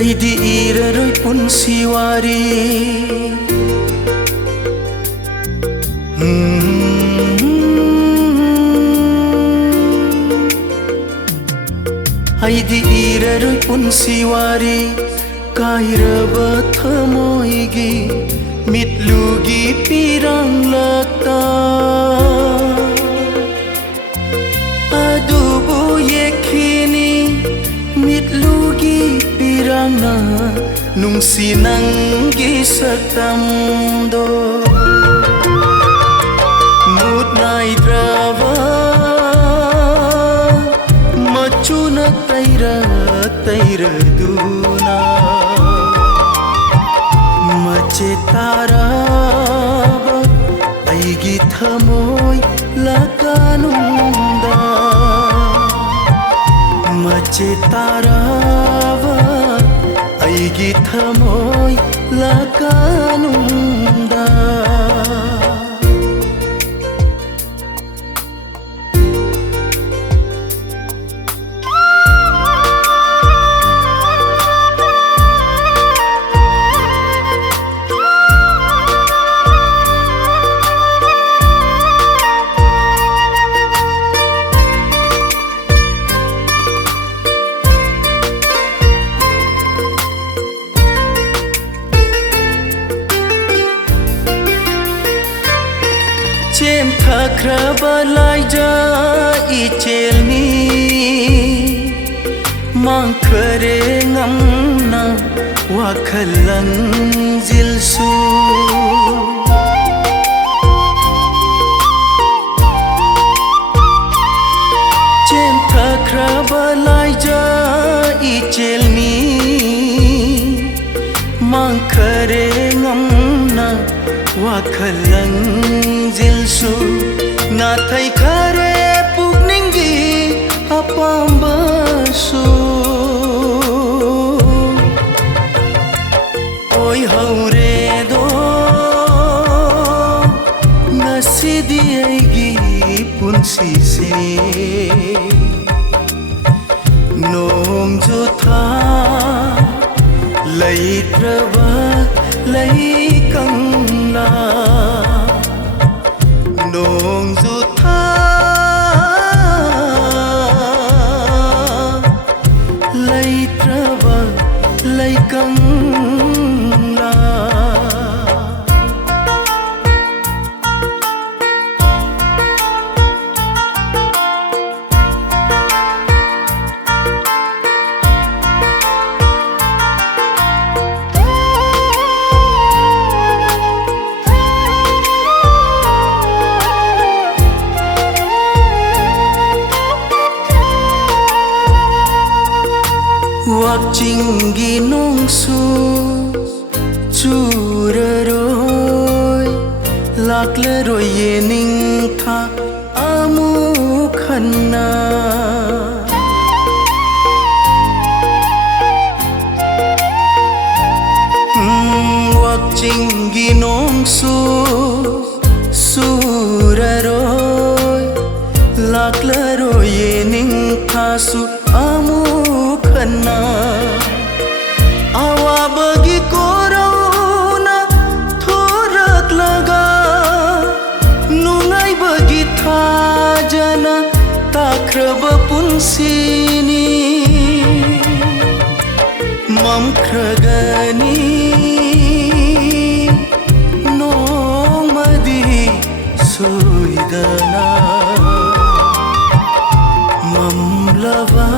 Ay di iraroy punsiwari Ay di iraroy punsiwari Kairaba thamoigi mitlugi pirang lata Adubu yekhini mitlugi pirang na nung sinanggi satamdo Mut nai drava machuna taira taira duna Mache taraba aigi thamoy lakanunda Mache taraba aigi thamoy lakanunda Chem thakra balai ja ichelni mang khare ngamna wakhalang jilsu Chem thakra balai ja ichelni mang khare ngamna wakhalang jilsu nathai khare pukningi apambasu oi haure do ngasidi aigi punsi se nom jutha laitrava laikangla nong jutha laitrava laikangla Wak jinggi nongsu churaroy lakleroy yening tha amu khanna Wak jinggi nongsu suraroy lakleroy yening tha su amu khana awa bagi corona thorak laga nungai bagi thajana takrab punsini mam khragani nomadi soidana mamlava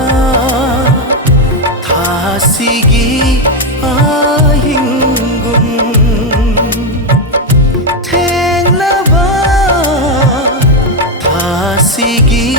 Thasigi ahingum Thenglava Thasigi